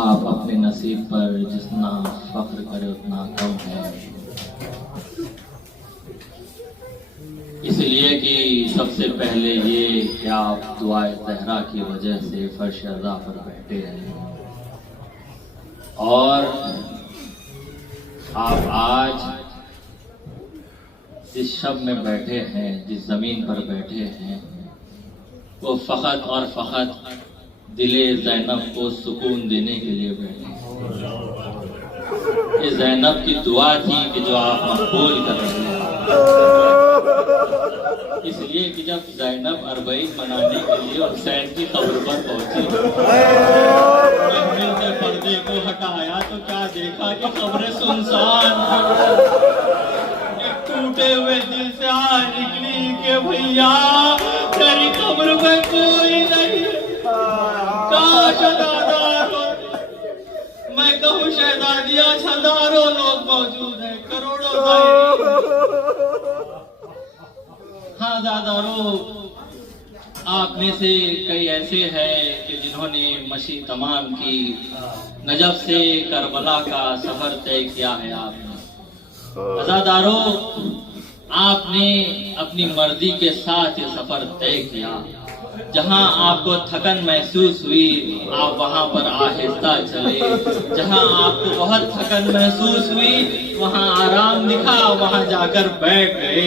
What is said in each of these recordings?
آپ اپنے نصیب پر جتنا فخر کرے اتنا کم ہے، اس لیے کہ سب سے پہلے یہ کہ آپ دعائے زہرا کی وجہ سے فرش رضا پر بیٹھے ہیں، اور آپ آج جس شب میں بیٹھے ہیں، جس زمین پر بیٹھے ہیں، وہ فقط اور فقط دل زینب کو سکون دینے کے لیے بیٹھے ہیں۔ یہ زینب کی دعا تھی کہ جو آپ مقبول کر رہے ہیں، اس لیے کہ جب زینب اربعین منانے کے لیے حسین کی قبر پر پہنچی، محفل سے پردے کو ہٹایا تو کیا دیکھا کہ قبر سنسان، ایک ٹوٹے ہوئے دل سے آہ نکلی کہ بھیا تیری قبر میں کوئی نہیں، کاش ادادار ہو، میں کہوں شہزادیاں ہزاروں لوگ موجود ہیں، کروڑوں ہاں زادارو، آپ میں سے کئی ایسے ہیں کہ جنہوں نے مشی تمام کی، نجف سے کربلا کا سفر طے کیا ہے آپ نے۔ عزادارو، آپ نے اپنی مرضی کے ساتھ یہ سفر طے کیا، جہاں آپ کو تھکن محسوس ہوئی آپ وہاں پر آہستہ چلے، جہاں آپ کو بہت تھکن محسوس ہوئی وہاں آرام دکھا وہاں جا کر بیٹھ گئے،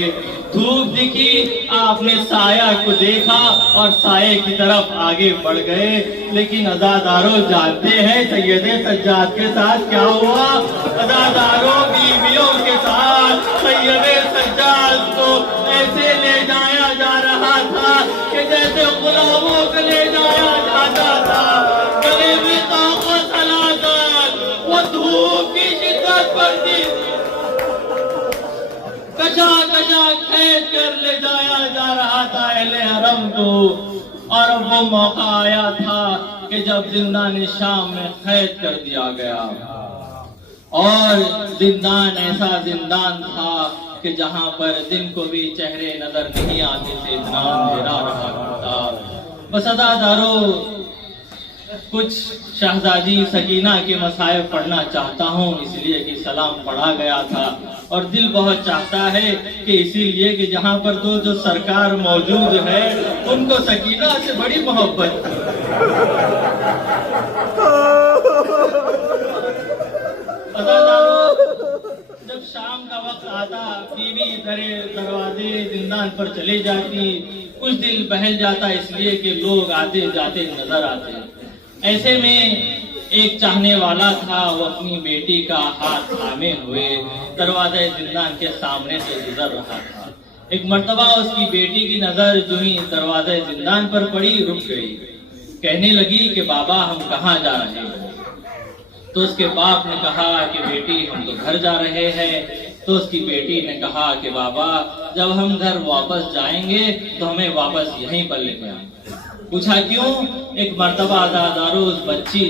دھوپ دکھی آپ نے سایہ کو دیکھا اور سائے کی طرف آگے بڑھ گئے۔ لیکن عزادارو جانتے ہیں سید سجاد کے ساتھ کیا ہوا؟ عزادارو، بیویوں کے ساتھ سید سجاد کو ایسے لے جایا جا رہا تھا کہ جیسے غلاموں کو لے جایا جاتا تھا، گلے میں طاقت ہلاکت، وہ دھوپ کی شدت پر تھی، کشا کشا کھینچ کر لے جایا جا رہا تھا اہل حرم کو۔ اور اب وہ موقع آیا تھا کہ جب زندان شام میں قید کر دیا گیا، اور زندان ایسا زندان تھا کہ جہاں پر دن کو بھی چہرے نظر نہیں آتے تھے، اتنا اندھیرا رہا کرتا۔ بس عزادارو، کچھ شہزادی سکینہ کے مصائب پڑھنا چاہتا ہوں، اس لیے کہ سلام پڑھا گیا تھا، اور دل بہت چاہتا ہے کہ اسی لیے کہ جہاں پر جو سرکار موجود ہے ان کو سکینہ سے بڑی محبت۔ جب شام کا وقت آتا، بیوی دروازے زندان پر چلے جاتی، کچھ دل بہل جاتا، اس لیے کہ لوگ آتے جاتے نظر آتے۔ ایسے میں ایک چاہنے والا تھا، وہ اپنی بیٹی کا ہاتھ تھامے ہوئے دروازے زندان کے سامنے سے گزر رہا تھا۔ ایک مرتبہ اس کی بیٹی کی نظر جو ہی دروازے زندان پر پڑی، رک گئی، کہنے لگی کہ بابا ہم کہاں جا رہے ہیں؟ تو اس کے باپ نے کہا کہ بیٹی ہم تو گھر جا رہے ہیں۔ تو اس کی بیٹی نے کہا کہ بابا جب ہم گھر واپس جائیں گے تو ہمیں واپس یہیں پر لے کے آئیں۔ پوچھا کیوں؟ ایک مرتبہ عزادارو اس بچی